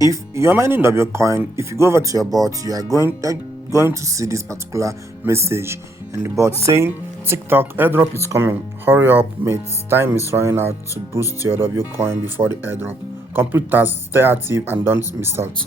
If you're mining W.Coin, if you go over to your bot, you're going to see this particular message in the bot saying, TikTok airdrop is coming. Hurry up, mates. Time is running out to boost your W.Coin before the airdrop. Complete tasks, stay active, and don't miss out.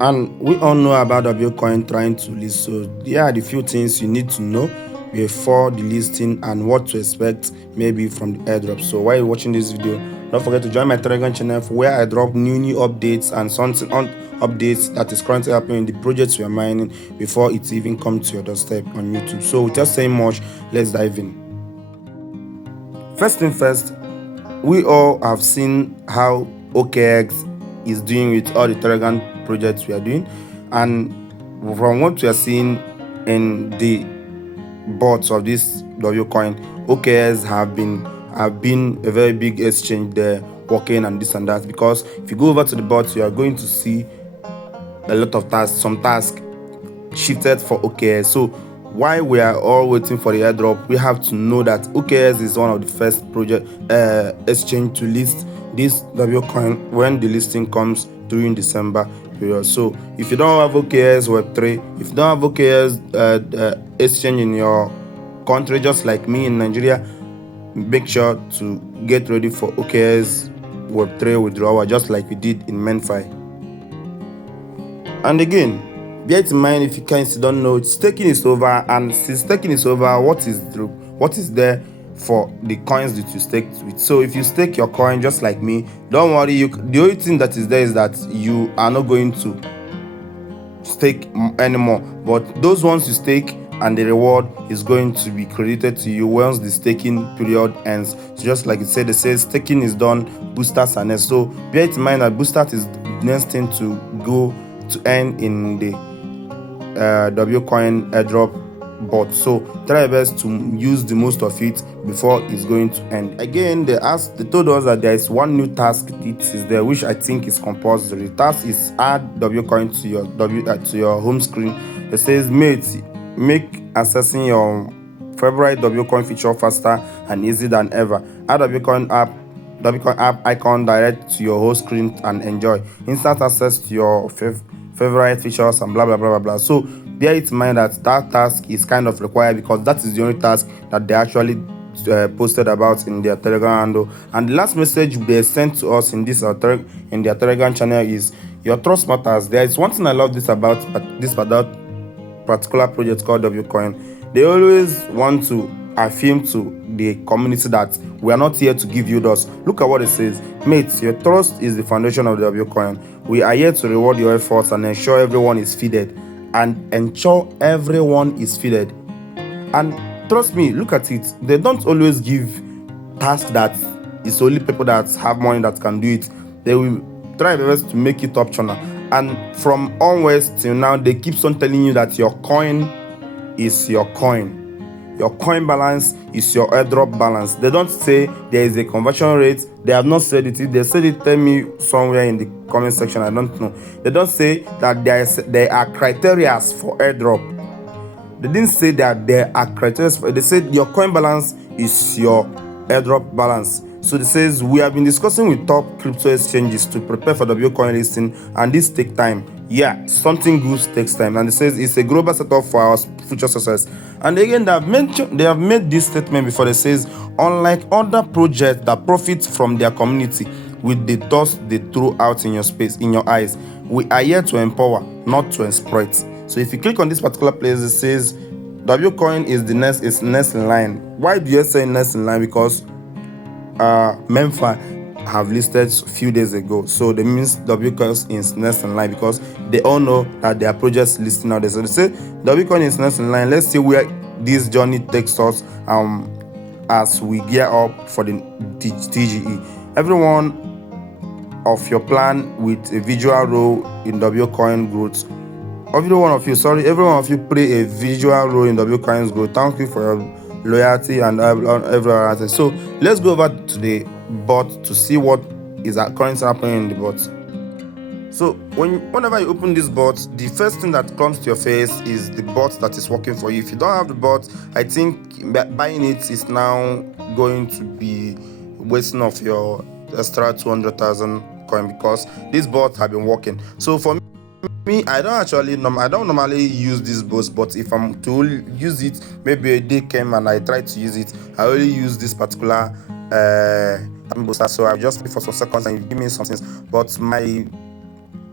And we all know about W.Coin trying to list, so there are the few things you need to know before the listing and what to expect maybe from the airdrop. So while you're watching this video, don't forget to join my Telegram channel for where I drop new updates and something on updates that is currently happening in the projects we are mining before it even comes to your doorstep on YouTube. So without saying much, let's dive in. First thing first, we all have seen how OKX is doing with all the Telegram projects we are doing, and from what we are seeing in the bots of this W.Coin, OKX have been a very big exchange there working and this and that, because if you go over to the bots, you are going to see a lot of tasks, some tasks shifted for OKX. So while we are all waiting for the airdrop, we have to know that OKX is one of the first project exchange to list this W.Coin when the listing comes during December period. So if you don't have OKX Web3, if you don't have OKX exchange in your country, just like me in Nigeria, make sure to get ready for OKX Web3 withdrawal, just like we did in MenFi. And again, bear it in mind, if you guys don't know, staking is over, and since staking is over, what is there for the coins that you staked with? So if you stake your coin just like me, don't worry, the only thing that is there is that you are not going to stake anymore, but those ones you stake and the reward is going to be credited to you once the staking period ends. So just like it says staking is done, boosters are next. So bear it in mind that boosters is next thing to go to end in the W.Coin Airdrop bot. So try your best to use the most of it before it's going to end. Again, they told us that there is one new task it is there, which I think is compulsory. The task is add W.Coin to your home screen. It says, make accessing your favorite W.Coin feature faster and easy than ever. Add W.Coin app icon direct to your home screen and enjoy instant access to your favorite features and blah blah blah blah blah. So bear it in mind that task is kind of required, because that is the only task that they actually posted about in their Telegram handle. And the last message they sent to us in this in their Telegram channel is, your trust matters. There is one thing I love about this particular project called W.Coin. They always want to affirm to the community that we are not here to give you dust. Look at what it says. Mates, your trust is the foundation of the W.Coin. We are here to reward your efforts and ensure everyone is feeded. And trust me, look at it. They don't always give tasks that it's only people that have money that can do it. They will try their best to make it optional. And from onwards till now, they keep on telling you that your coin is your coin. Your coin balance is your airdrop balance. They don't say there is a conversion rate. They have not said it. If they said it, tell me somewhere in the comment section. I don't know. They don't say that there are criteria for airdrop. They didn't say that there are criteria. They said your coin balance is your airdrop balance. So it says, we have been discussing with top crypto exchanges to prepare for W.Coin listing, and this takes time. Yeah, something good takes time. And it says it's a global setup for our future success. And again, they have made this statement before. They says, unlike other projects that profit from their community with the dust they throw out in your space, in your eyes, we are here to empower, not to exploit. So if you click on this particular place, it says W.Coin is next in line. Why do you say next in line? Because MenFi have listed a few days ago, so that means W.Coin is next in line, because they all know that their projects listing out there. So they say W.Coin is next in line. Let's see where this journey takes us as we gear up for the TGE. Everyone of your plan with a visual role in W.Coin growth. Every one of you play a visual role in W.Coin's growth. Thank you for your loyalty and everyone. So let's go over to the bot to see what is currently happening in the bot. So whenever you open this bot, the first thing that comes to your face is the bot that is working for you. If you don't have the bot, I think buying it is now going to be wasting of your extra 200,000 Bitcoin because these bots have been working. So for me, I don't normally use this boost, but if I'm to use it, maybe a day came and I try to use it, I only use this particular booster. So I just wait for some seconds and give me something. But my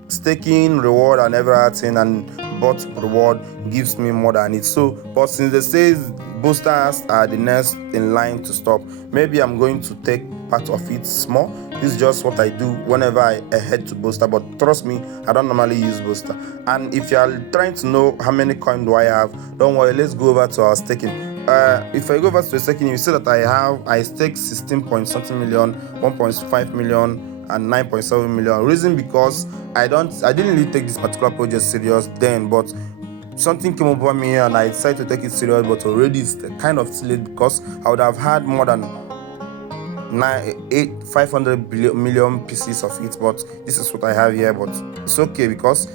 staking reward and everything and bot reward gives me more than it. So but since they say boosters are the next in line to stop, maybe I'm going to take part of it small. This is just what I do whenever I head to booster, but trust me, I don't normally use booster. And if you are trying to know how many coin do I have, don't worry, let's go over to our staking. If I go over to the staking, you see that I stake 16 point something million, 1.5 million and 9.7 million. Reason because I didn't really take this particular project serious then, but something came over me and I decided to take it serious, but already it's kind of too late because I would have had more than 500 million pieces of it. But this is what I have here, but it's okay because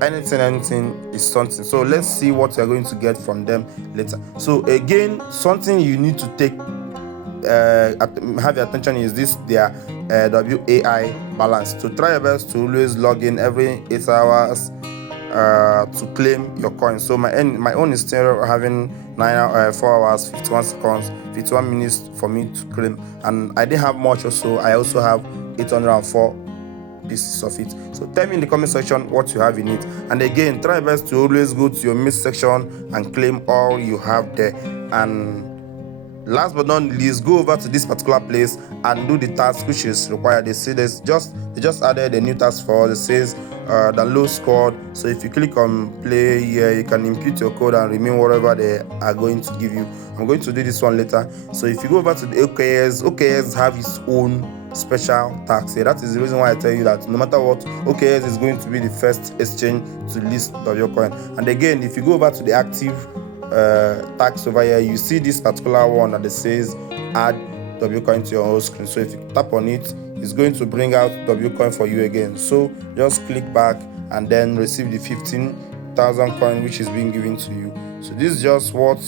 anything is something. So let's see what you're going to get from them later. So again, something you need to take have your attention is this their WAI balance. To try your best to always log in every 8 hours to claim your coin. So my own is still having 4 hours 51 seconds 51 minutes for me to claim, and I didn't have much. Also I also have 804 pieces of it. So tell me in the comment section what you have in it, and again try your best to always go to your missed section and claim all you have there. And last but not least, go over to this particular place and do the task which is required. They say they just added a new task for us. It says download squad. So if you click on play here, you can input your code and remain whatever they are going to give you. I'm going to do this one later. So if you go over to the OKS have its own special tax here. That is the reason why I tell you that no matter what, OKS is going to be the first exchange to list W.Coin. And again, if you go over to the active tax over here, you see this particular one that says add W.Coin to your whole screen. So if you tap on it, it's going to bring out W.Coin for you again. So just click back and then receive the 15,000 coin which is being given to you. So this is just what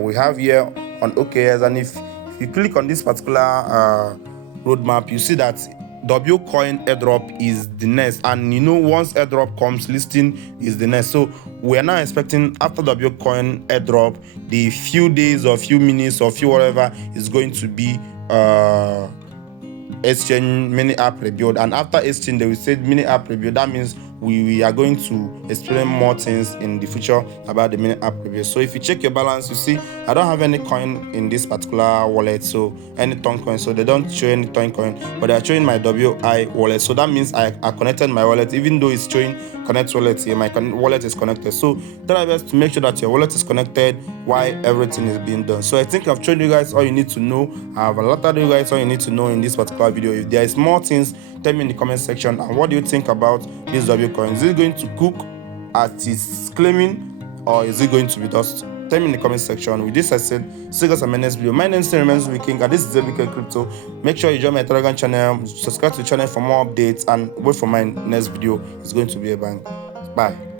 we have here on OKS. And if you click on this particular roadmap, you see that W.Coin Airdrop is the next, and you know once Airdrop comes, listing is the next. So we are now expecting after W.Coin Airdrop, the few days or few minutes or few whatever is going to be exchange mini app rebuild, and after exchange they will say mini app rebuild. That means we are going to explain more things in the future about the mini app rebuild. So if you check your balance, you see I don't have any coin in this particular wallet, so any ton coin. So they don't show any ton coin, but they are showing my WI wallet. So that means I connected my wallet, even though it's showing connect wallet here, my wallet is connected. So try best to make sure that your wallet is connected while everything is being done. So I think I've shown you guys all you need to know. I have alerted you guys all you need to know in this particular video. If there is more things, tell me in the comment section. And what do you think about this W.Coin? Is it going to cook at its claiming, or is it going to be dust? Tell me in the comment section. With this I said, see you guys on my next video. My name still remains King, and this is W.Coin Crypto. Make sure you join my Telegram channel, subscribe to the channel for more updates, and wait for my next video. It's going to be a bang. Bye.